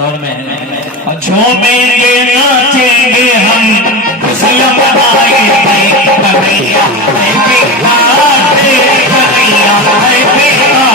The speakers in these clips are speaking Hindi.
दौर में है। और झूमेंगे नाचेंगे हम खुशियां मनाएंगे कन्हैया है बिहार कन्हैया है बिहार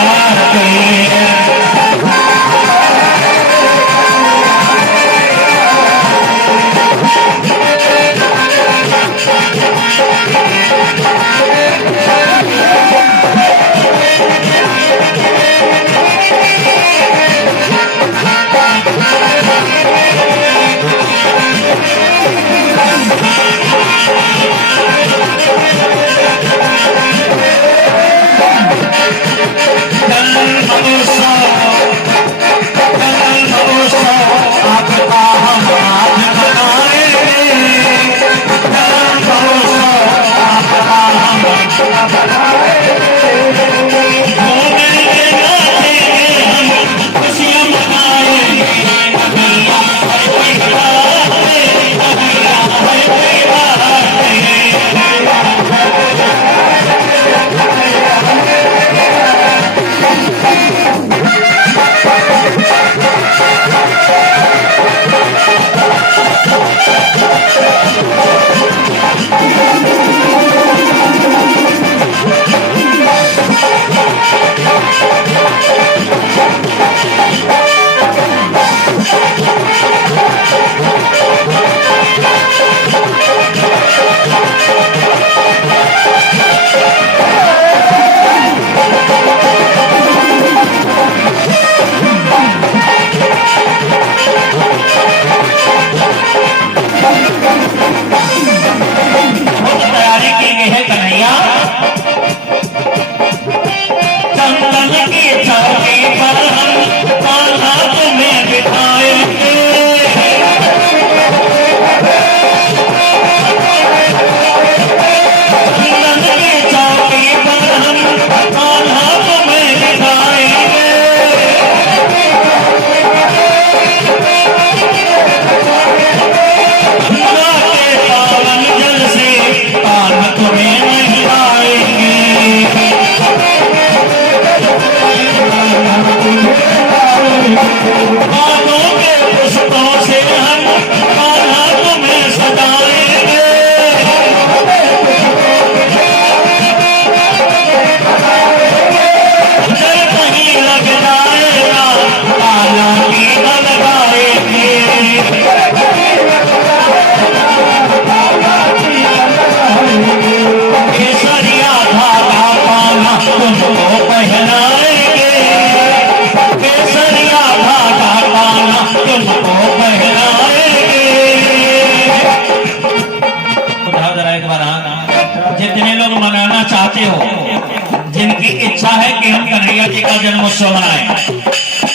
जिनकी इच्छा है कि हम कन्हैया जी का जन्मोत्सव मनाएं,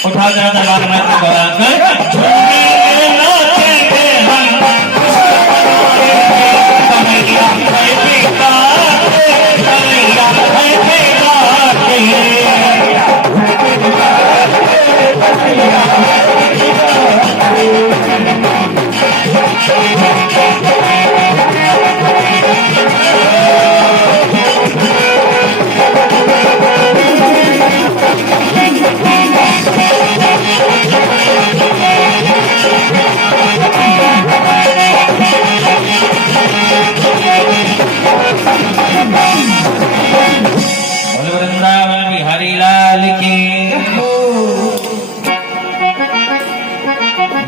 उठा जरा दरबार में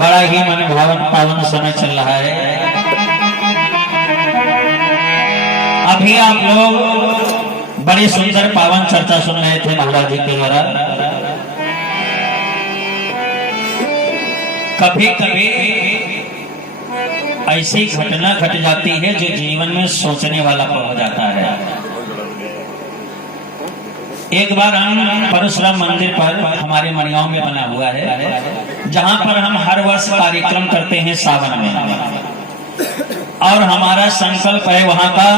बड़ा ही मन भावन पावन समय चल रहा है। अभी आप लोग बड़ी सुंदर पावन चर्चा सुन रहे थे महाराज जी के द्वारा। कभी कभी ऐसी घटना घट जाती है जो जीवन में सोचने वाला हो जाता है। एक बार हम परशुराम मंदिर पर हमारे मनियाओं में बना हुआ है, जहां पर हम हर वर्ष कार्यक्रम करते हैं सावन में, और हमारा संकल्प है वहां का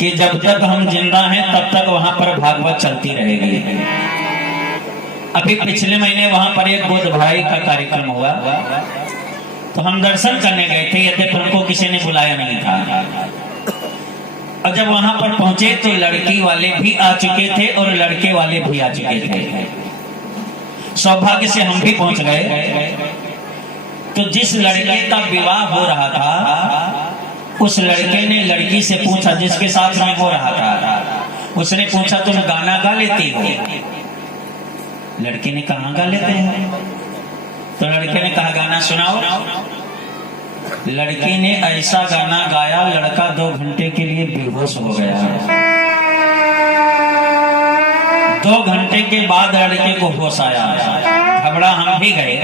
कि जब तक हम जिंदा हैं तब तक वहां पर भागवत चलती रहेगी। अभी पिछले महीने वहां पर एक बुद्ध भाई का कार्यक्रम हुआ, तो हम दर्शन करने गए थे, यद्यपि हमको किसी ने बुलाया नहीं था। और जब वहां पर पहुंचे तो लड़की वाले भी आ चुके थे और लड़के वाले भी आ चुके थे। सौभाग्य से हम भी पहुंच गए। तो जिस लड़के का विवाह हो रहा था उस लड़के ने लड़की से पूछा, जिसके साथ में हो रहा था, उसने पूछा तुम गाना गा लेती हो? लड़की ने कहा गा लेते हैं। तो लड़के ने कहा गाना सुनाओ। लड़की ने ऐसा गाना गाया, लड़का 2 घंटे के लिए बेहोश हो गया। 2 घंटे के बाद लड़के को होश आया, घबरा हम भी गए।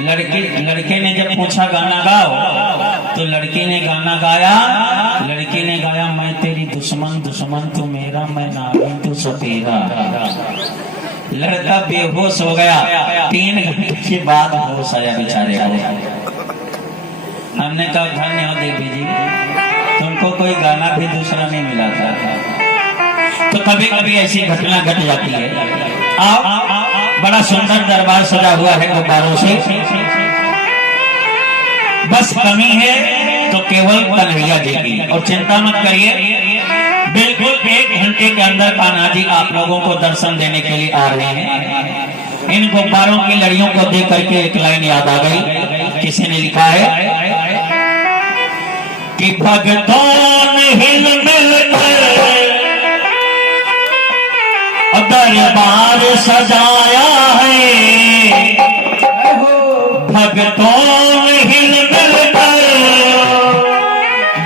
लड़के ने जब पूछा गाना गाओ, तो लड़की ने गाना गाया। लड़की ने गाया मैं तेरी दुश्मन दुश्मन तू मेरा, मैं नागिन तू सतेरा। लड़का बेहोश हो गया। 3 घंटे के बाद होश आया बेचारे को। हमने कहा धन्य हो देवी जी, तुमको कोई गाना भी दूसरा नहीं मिला था। तो कभी कभी ऐसी घटना घट जाती है। आओ, बड़ा सुंदर दरबार सजा हुआ है गुब्बारों से। बस कमी है तो केवल कन्हैया जी की, और चिंता मत करिए, बिल्कुल 1 घंटे के अंदर कान्हा जी आप लोगों को दर्शन देने के लिए आ रहे हैं। इन गुब्बारों की लड़ियों को देख करके एक लाइन याद आ गई। किसी ने लिखा है कि भगतों ने हिल मिल दरबार सजाया है, भगतों ने हिल मिल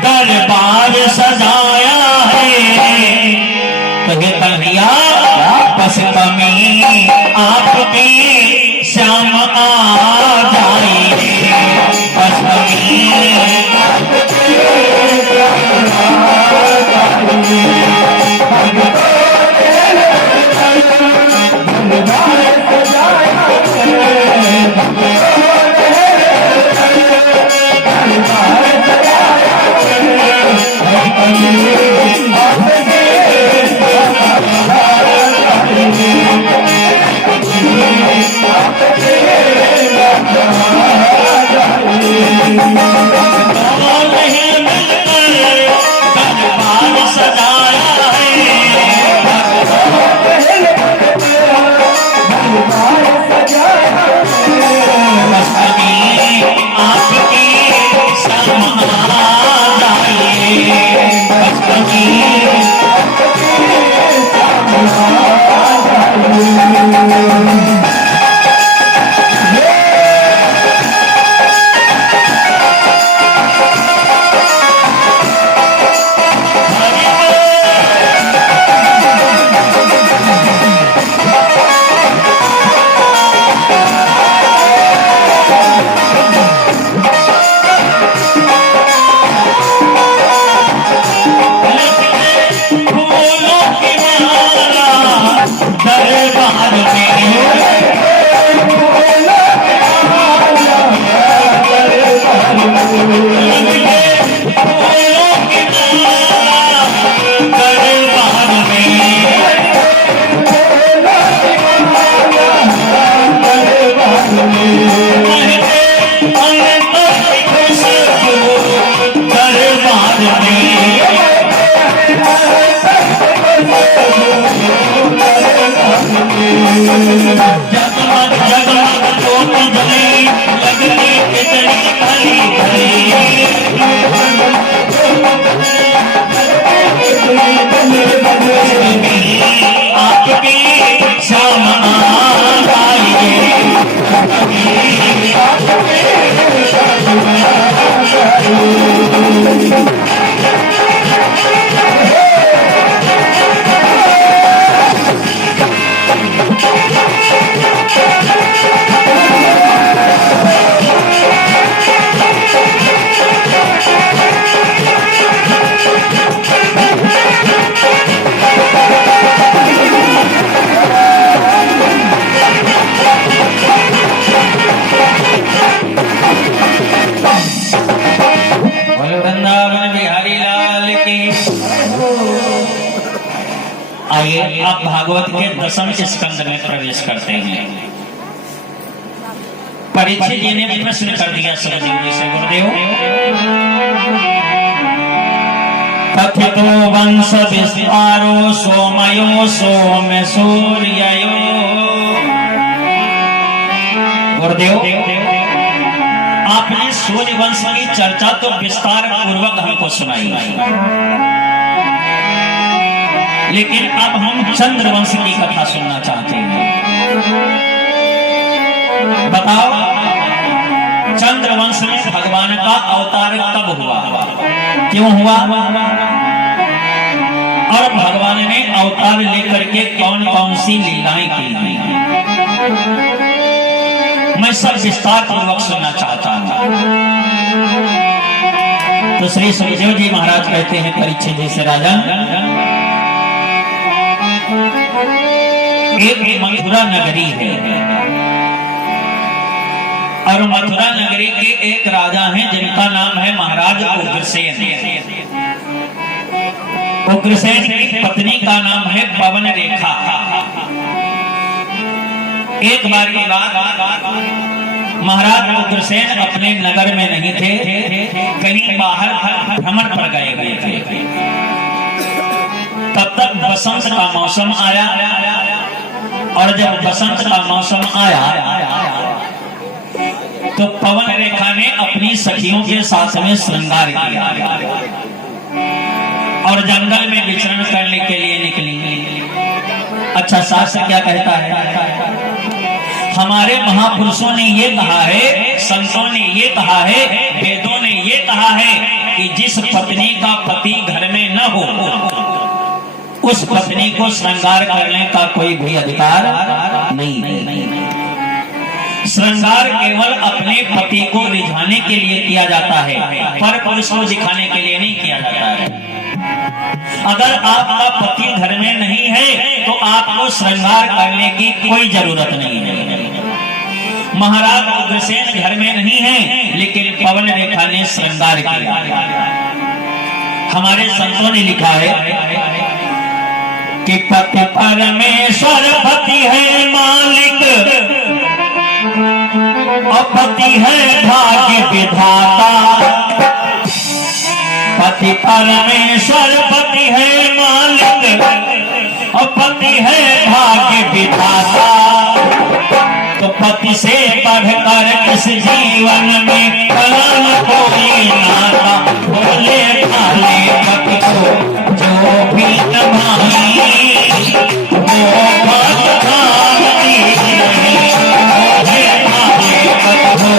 दरबार सजाया है। तो ये कन्हैया बस कमी आपकी श्याम आ जाए, बस कमी आइए आप भागवत के 10वें स्कंद में प्रवेश करते हैं। परीक्षित जी ने प्रश्न कर दिया सुखदेव जी से, गुरुदेव कथितो वंश विस्तारो सोमयो सोम सूर्ययो गुरुदेव, आपने सूर्य वंश की चर्चा तो विस्तार पूर्वक हमको सुनाई, लेकिन अब हम चंद्रवंश की कथा सुनना चाहते हैं। बताओ, चंद्रवंश में भगवान का अवतार कब हुआ, क्यों हुआ, और भगवान ने अवतार लेकर के कौन कौन सी लीलाएं की, मैं सब विस्तार पूर्वक सुनना चाहता हूं। तो श्री सुखदेव जी महाराज कहते हैं परीक्षित जी से, राजन, एक मथुरा नगरी है और मथुरा नगरी के एक राजा हैं जिनका नाम है महाराज उग्रसेन। उग्रसेन की पत्नी का नाम है पवन रेखा। एक बार की बात, महाराज उग्रसेन अपने नगर में नहीं थे, कहीं बाहर भ्रमण पर गए हुए थे। तब तक बसंत का मौसम आया और जब बसंत का मौसम आया तो पवन रेखा ने अपनी सखियों के साथ में श्रृंगार किया और जंगल में विचरण करने के लिए निकली। अच्छा, शास्त्र क्या कहता है? हमारे महापुरुषों ने ये कहा है, संतों ने ये कहा है, वेदों ने ये कहा है कि जिस पत्नी का पति घर में न हो उस पत्नी को श्रृंगार करने का कोई भी अधिकार नहीं है। श्रृंगार केवल अपने पति को रिझाने के लिए किया जाता है, पर पुरुष को दिखाने के लिए नहीं किया जाता है। अगर आपका पति घर में नहीं है तो आपको श्रृंगार करने की कोई जरूरत नहीं है। महाराज उग्रसेन घर में नहीं है, लेकिन पवन रेखा ने श्रृंगार किया। हमारे संतों ने लिखा है कि पति परमेश्वर पति है मालिक और पति है भाग्य विधाता। पति परमेश्वर पति है मालिक और पति है भाग्य विधाता। तो पति से बढ़कर इस जीवन में कलम कोई नाता, बोले भाले पति को जो भी नभाई वो बात भागती नहीं, बोले भाले पति को।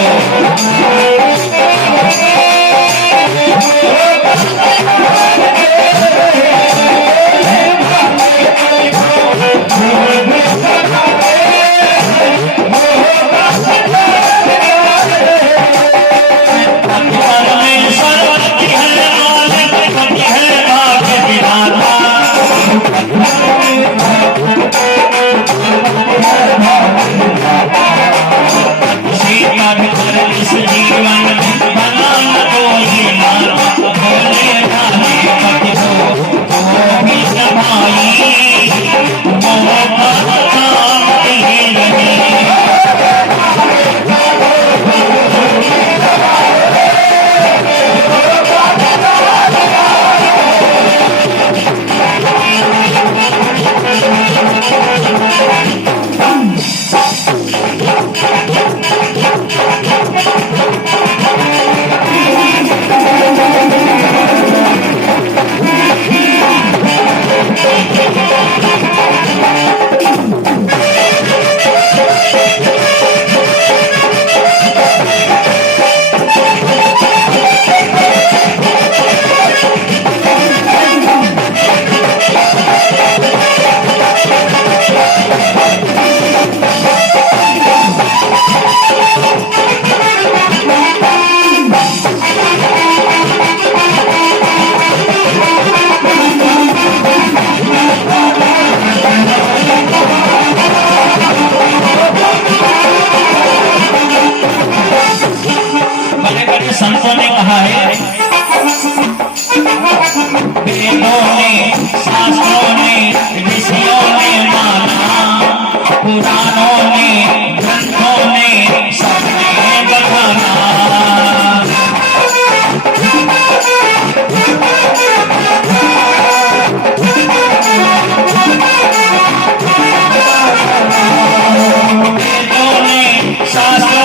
शास्त्र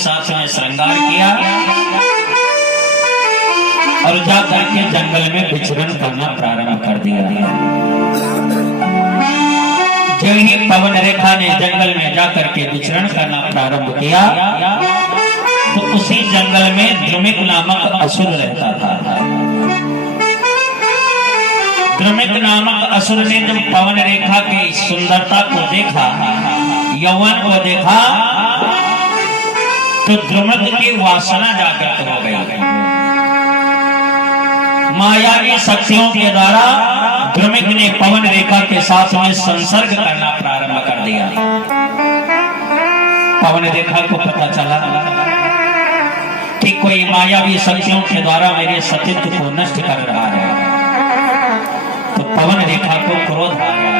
साथ में श्रृंगार किया और जाकर के जंगल में विचरण करना प्रारंभ कर दिया। जो ही पवन रेखा ने जंगल में जाकर के विचरण करना प्रारंभ किया तो उसी जंगल में द्रुमिक नामक असुर रहता था। द्रुमिक नामक असुर ने जब पवन रेखा की सुंदरता को देखा, यौवन को देखा, तो द्रुमिक की वासना जागृत हो गई। मायावी शक्तियों के द्वारा द्रुमिक ने पवन रेखा के साथ में संसर्ग करना प्रारंभ कर दिया। पवन रेखा को पता चला कि कोई मायावी शक्तियों के द्वारा मेरे सतीत्व को नष्ट कर रहा है, तो पवन रेखा को क्रोध आ गया।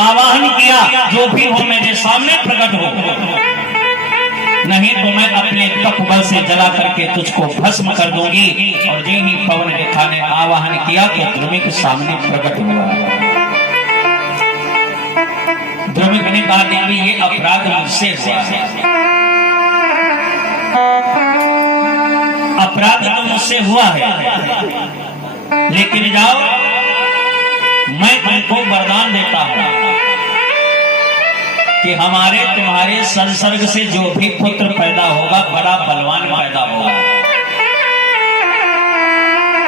आवाहन किया, जो भी हो मेरे सामने प्रकट हो, नहीं तो मैं अपने तप बल से जला करके तुझको भस्म कर दूंगी। और जो ही पवन रेखा ने आवाहन किया तो द्रुमिक सामने प्रकट हुआ। द्रुमिक ने कहा, देवी ये अपराध मुझसे हुआ, अपराध तो मुझसे हुआ है, लेकिन जाओ मैं तुमको वरदान देता हूं कि हमारे तुम्हारे संसर्ग से जो भी पुत्र पैदा होगा बड़ा बलवान पैदा होगा।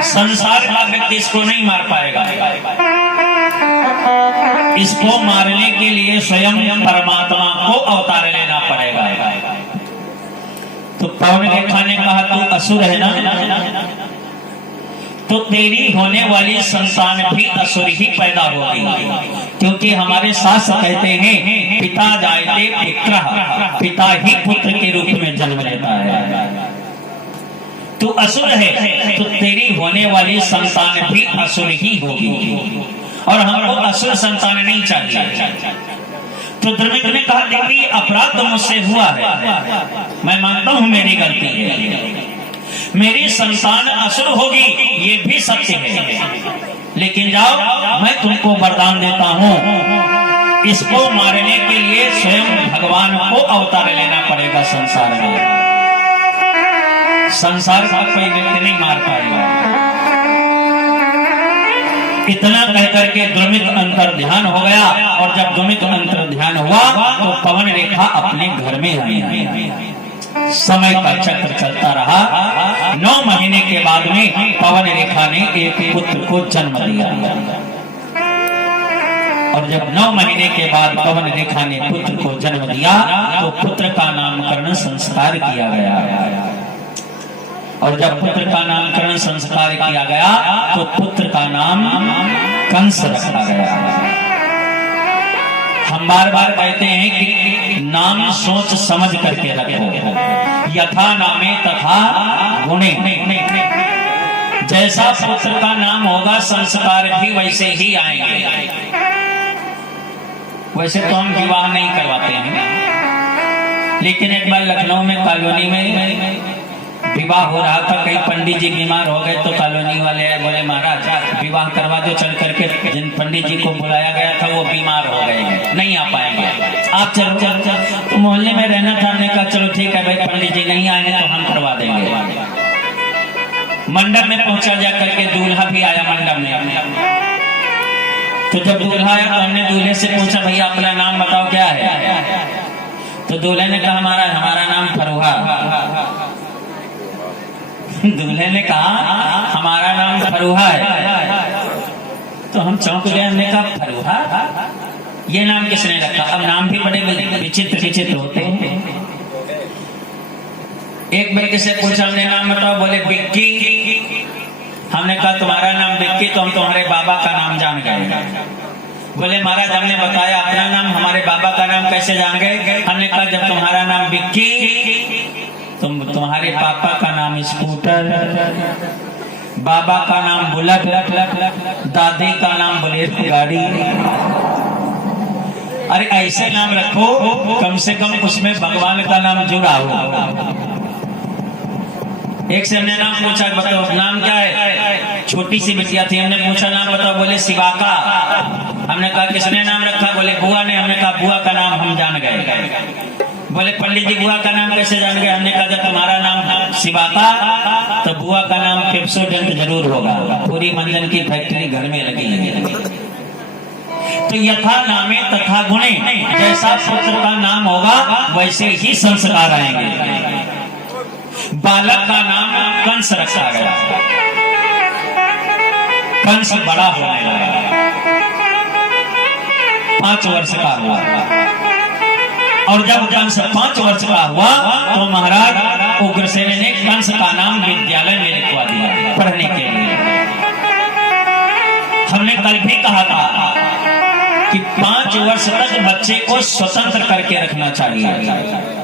संसार का व्यक्ति इसको नहीं मार पाएगा, इसको मारने के लिए स्वयं परमात्मा को अवतार लेना पड़ेगा। तो पवन रेखा ने कहा, तू असुर है ना, तो तेरी होने वाली संतान भी असुर ही पैदा होगी, क्योंकि हमारे शास्त्र कहते हैं पिता जायते पुत्रः, पिता ही पुत्र के रूप में जन्म लेता है। तू असुर है तो तेरी होने वाली संतान भी असुर ही होगी, और हमको असुर संतान नहीं चाहिए। तो द्रुमिक ने कहा, देवी अपराध तो मुझसे हुआ है, मैं मानता हूं मेरी गलती है, मेरी संतान असुर होगी ये भी सत्य है, लेकिन जाओ मैं तुमको वरदान देता हूं, इसको मारने के लिए स्वयं भगवान को अवतार लेना पड़ेगा। संसार में संसार का कोई व्यक्ति नहीं मार पाएगा। इतना कहकर के द्रुमिक अंतर ध्यान हो गया, और जब द्रुमिक अंतर ध्यान हुआ तो पवन रेखा अपने घर में आई। समय का चक्र चलता रहा। 9 महीने के बाद में पवन रेखा ने एक पुत्र को जन्म दिया, और जब 9 महीने के बाद पवन रेखा ने पुत्र को जन्म दिया तो पुत्र का नामकरण संस्कार किया गया। और जब पुत्र का नामकरण संस्कार किया गया तो पुत्र का नाम कंस रखा गया। हम बार बार कहते हैं कि नाम सोच समझ करके रखो, यथा नामे तथा गुणे। जैसा पुत्र का नाम होगा संस्कार भी वैसे ही आएंगे। वैसे तो हम विवाह नहीं करवाते हैं, लेकिन एक बार लखनऊ में कॉलोनी में विवाह हो रहा था, कई पंडित जी बीमार हो गए, तो कॉलोनी वाले बोले महाराज विवाह करवा दो चल करके। जिन पंडित जी को बुलाया गया था वो बीमार हो गए हैं, नहीं आ पाएंगे, आप चलो चल चल। तो मोहल्ले में रहना था, हमने कहा चलो ठीक है भाई, पंडित जी नहीं आएंगे तो हम करवा देंगे। मंडप में पहुंचा, जा करके दूल्हा भी आया मंडप में। तो जब दूल्हा आया तो हमने दूल्हे से पूछा, भैया अपना नाम बताओ क्या है? तो दूल्हे ने कहा हमारा नाम फरुहा। दूल्हे ने कहा हमारा नाम फरुहा है। तो हम चौंक गए, हमने कहा फरुहा, ये नाम किसने रखा? अब नाम भी बड़े विचित्र विचित्र होते हैं। एक व्यक्ति से पूछा, हमने नाम बताओ, बोले बिक्की। हमने कहा तुम्हारा नाम बिक्की, तो हम तुम्हारे बाबा का नाम जान गए। बोले महाराज हमने बताया अपना नाम, हमारे बाबा का नाम कैसे जान गए? हमने कहा जब तुम्हारा नाम बिक्की, तुम्हारे पापा का नाम स्कूटर, बाबा का नाम बुलेट, दादी का नाम बुलेट गाड़ी। अरे ऐसे नाम रखो कम से कम उसमें भगवान का नाम जुड़ा हो। एक से हमने नाम पूछा, बताओ नाम क्या है? छोटी सी बिटिया थी, हमने पूछा नाम बताओ, बोले शिवाका। हमने कहा किसने नाम रखा? बोले बुआ ने। हमने कहा बुआ का नाम हम जान गए। बोले पंडित जी बुआ का नाम कैसे जान गए? हमने कहा जब तुम्हारा नाम शिवाता तो बुआ का नाम पेप्सोडेंट जरूर होगा। पूरी मंजन की फैक्ट्री घर में लगी है। तो यथा नामे तथा गुणे, जैसा पुत्र का नाम होगा वैसे ही संस्कार आएंगे। बालक का नाम कंस रखा गया। कंस बड़ा होने लगा, 5 वर्ष का हुआ, और जब कंस 5 वर्ष का हुआ तो महाराज उग्रसेन ने कंस का नाम विद्यालय में लिखवा दिया पढ़ने के लिए। हमने कल भी कहा था कि 5 वर्ष तक बच्चे को स्वतंत्र करके रखना चाहिए।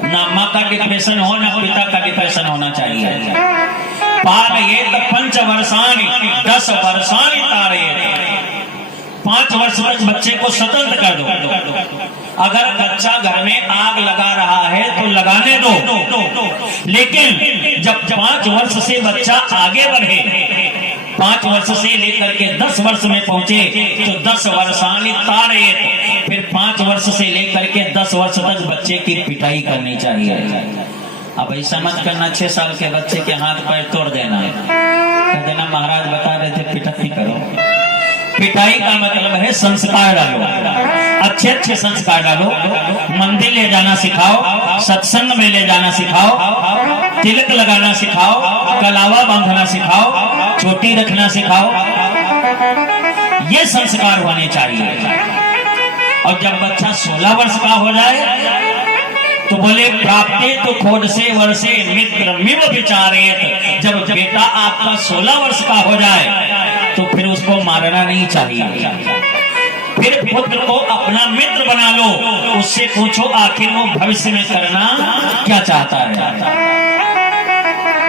ना माँ का डिप्रेशन हो, ना पिता का डिप्रेशन होना चाहिए। पालयेत 5 वर्षाणि 10 वर्षाणि ताड़येत। 5 वर्ष तक बच्चे को स्वतंत्र कर दो। अगर बच्चा घर में आग लगा रहा है तो लगाने दो, लेकिन जब 5 वर्ष से बच्चा आगे बढ़े, 5 वर्ष से लेकर के 10 वर्ष में पहुंचे तो 10 वर्षाणि ताड़येत। फिर 5 वर्ष से लेकर के 10 वर्ष तक बच्चे की पिटाई करनी चाहिए। अब ऐसा मत करना 6 साल के बच्चे के हाथ पैर तोड़ देना, कह देना महाराज बता रहे थे पिटाई करो। पिटाई का मतलब है संस्कार डालो, अच्छे अच्छे संस्कार डालो। मंदिर ले जाना सिखाओ, सत्संग में ले जाना सिखाओ, तिलक लगाना सिखाओ, कलावा बांधना सिखाओ, चोटी रखना सिखाओ। ये संस्कार होने चाहिए। और जब बच्चा 16 वर्ष का हो जाए तो बोले प्राप्ते तो खोड से वर्षे मित्र मिव विचारेत। जब बेटा आपका 16 वर्ष का हो जाए तो फिर उसको मारना नहीं चाहिए। फिर पुत्र को अपना मित्र बना लो, उससे पूछो आखिर वो भविष्य में करना क्या चाहता है।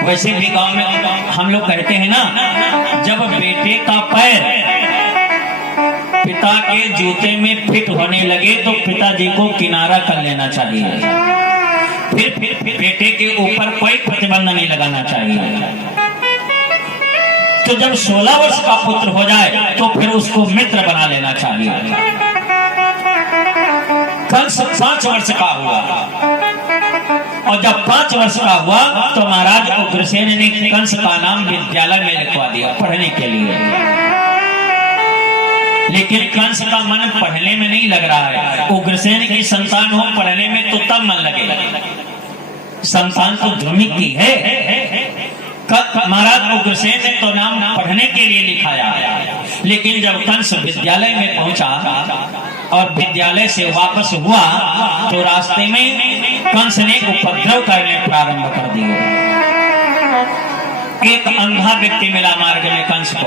वैसे भी गांव में हम लोग कहते हैं ना, जब बेटे का पैर पिता के जूते में फिट होने लगे तो पिताजी को किनारा कर लेना चाहिए। फिर बेटे के ऊपर कोई प्रतिबंध नहीं लगाना चाहिए। तो जब 16 वर्ष का पुत्र हो जाए तो फिर उसको मित्र बना लेना चाहिए। कंस 5 वर्ष का हुआ, और जब 5 वर्ष का हुआ तो महाराज उग्रसेन ने कंस का नाम विद्यालय में लिखवा दिया पढ़ने के लिए। लेकिन कंस का मन पढ़ने में नहीं लग रहा है। उग्रसेन की संतान हो पढ़ने में तो तब मन लगे, संतान तो ध्रुमिक की है। महाराज उग्रसेन ने तो नाम पढ़ने के लिए लिखाया, लेकिन जब कंस विद्यालय में पहुंचा और विद्यालय से वापस हुआ तो रास्ते में कंस ने उपद्रव करने प्रारंभ कर दिए। एक अंधा व्यक्ति मिला मार्ग में कंस को।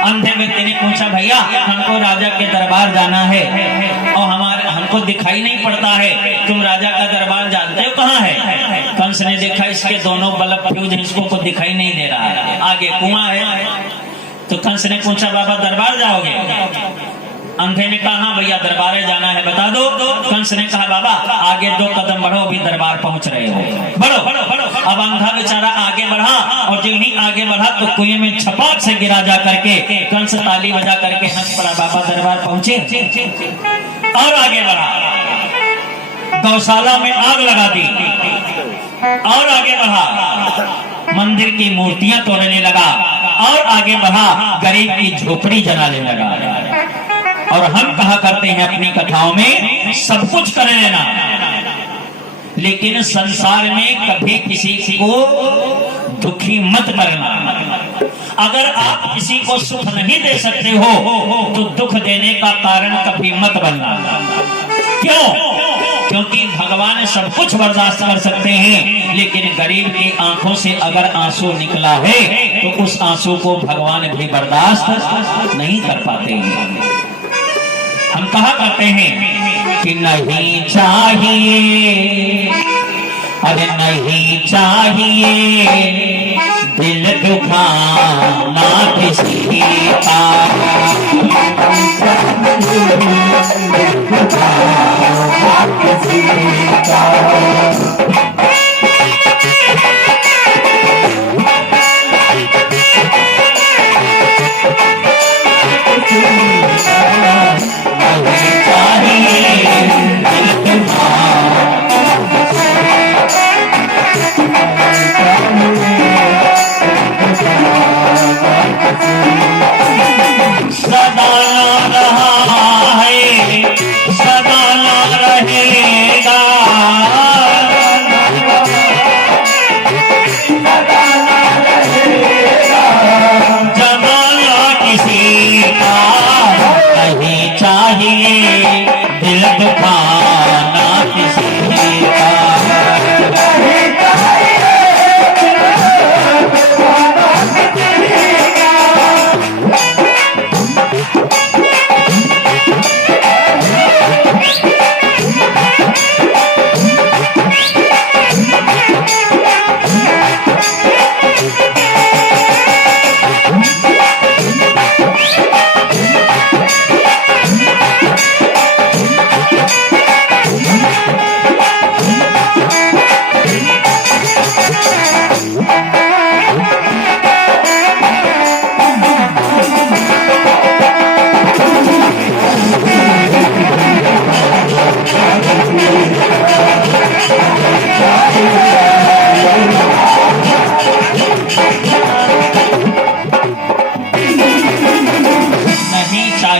अंधे व्यक्ति ने पूछा, भैया हमको राजा के दरबार जाना है और हमको दिखाई नहीं पड़ता है, तुम राजा का दरबार जानते हो कहाँ है? कंस ने देखा इसके दोनों बल्ब फ्यूज, इसको को दिखाई नहीं दे रहा है, आगे कुआं है। तो कंस ने पूछा, बाबा दरबार जाओगे? अंधे ने कहा हाँ भैया दरबार जाना है, बता दो। कंस ने कहा बाबा आगे 2 कदम बढ़ो, अभी दरबार पहुंच रहे हो, बढ़ो बढ़ो बढ़ो। अब अंधा बेचारा आगे बढ़ा, और जो ही आगे बढ़ा तो कुएं में छपाक से गिरा जा करके। कंस ताली बजा करके हंस पड़ा, बाबा दरबार पहुंचे। और आगे बढ़ा, गौशाला में आग लगा दी, और आगे बढ़ा, मंदिर की मूर्तियां तोड़ने लगा, और आगे बढ़ा, गरीब की झोपड़ी जलाने लगा। और हम कहा करते हैं अपनी कथाओं में, सब कुछ कर लेना, लेकिन संसार में कभी किसी को दुखी मत करना। अगर आप किसी को सुख नहीं दे सकते हो तो दुख देने का कारण कभी मत बनना। क्यों? क्योंकि भगवान सब कुछ बर्दाश्त कर सकते हैं, लेकिन गरीब की आंखों से अगर आंसू निकला है तो उस आंसू को भगवान भी बर्दाश्त नहीं कर पाते हैं। हम कहा करते हैं कि नहीं चाहिए, अरे नहीं चाहिए दिल दुखाना किसी का,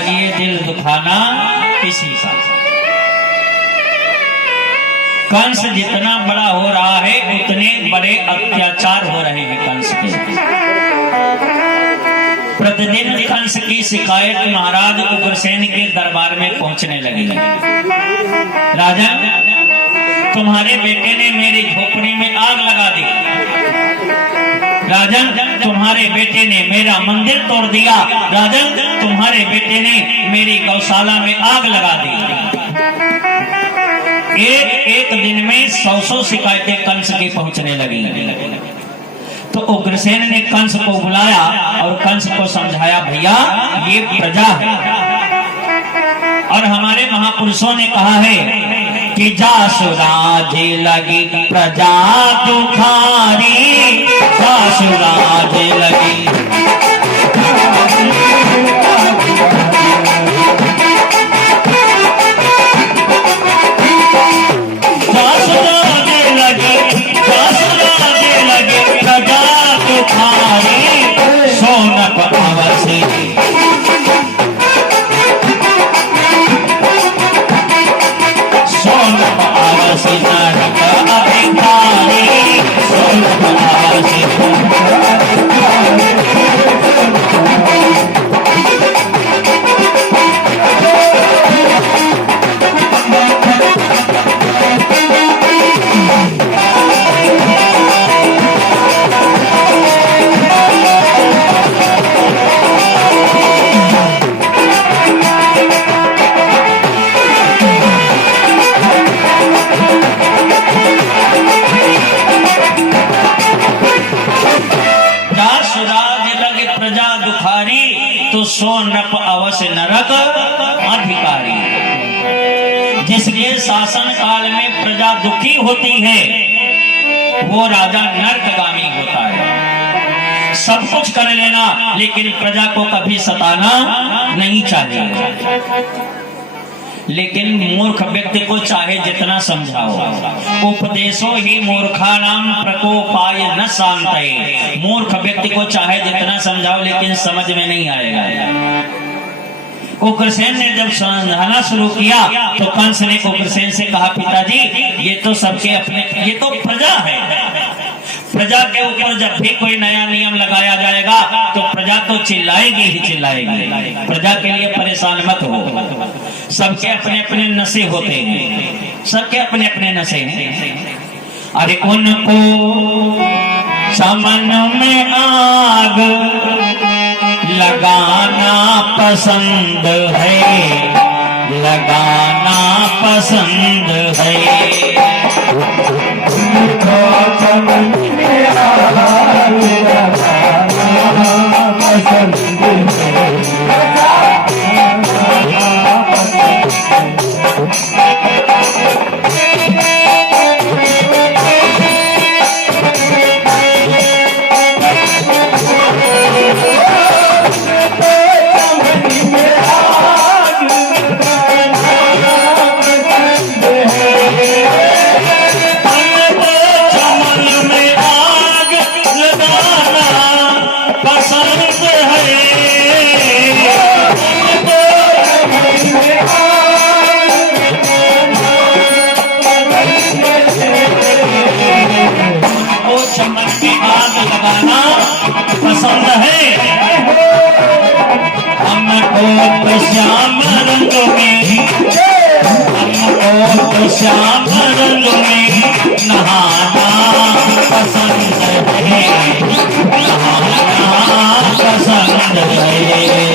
चाहिए दिल दुखाना किसी का। कंस जितना बड़ा हो रहा है उतने बड़े अत्याचार हो रहे हैं कंस पे। प्रतिदिन कंस की शिकायत महाराज उग्रसेन के दरबार में पहुंचने लगी। राजन, तुम्हारे बेटे ने मेरी झोपड़ी में आग लगा दी। राजन, तुम्हारे बेटे ने मेरा मंदिर तोड़ दिया। राजन, तुम्हारे बेटे ने मेरी गौशाला में आग लगा दी। एक दिन में 100 शिकायतें कंस की पहुंचने लगी। तो उग्रसेन ने कंस को बुलाया और कंस को समझाया, भैया ये प्रजा है और हमारे महापुरुषों ने कहा है कि जासुराज लगी प्रजा दुखारी, जासुराज लगी सोनक अवसी, सोनक अवसी नरक अधिकारी, सोनक अवसी तो सोनप अवश्य नरक अधिकारी। जिसके शासन काल में प्रजा दुखी होती है वो राजा नरकगामी होता है। सब कुछ कर लेना लेकिन प्रजा को कभी सताना नहीं चाहिए। लेकिन मूर्ख व्यक्ति को चाहे जितना समझाओ, उपदेशो ही मूर्खानाम प्रकोपाय न शांतये। मूर्ख व्यक्ति को चाहे जितना समझाओ लेकिन समझ में नहीं आएगा। उग्रसेन ने जब समझाना शुरू किया तो कंस ने उग्रसेन से कहा, पिताजी ये तो सबके अपने, ये तो प्रजा है। प्रजा के ऊपर जब भी कोई नया नियम लगाया जाएगा तो प्रजा तो चिल्लाएगी ही चिल्लाएगी। प्रजा के लिए परेशान मत हो। सबके अपने अपने नशे होते हैं, सबके अपने अपने नशे हैं। अरे उनको चमन में आग लगाना पसंद है, लगाना पसंद है। पसंद है हमको श्याम रंग में, हमको श्याम रंग में नहाना पसंद है, नहाना पसंद है।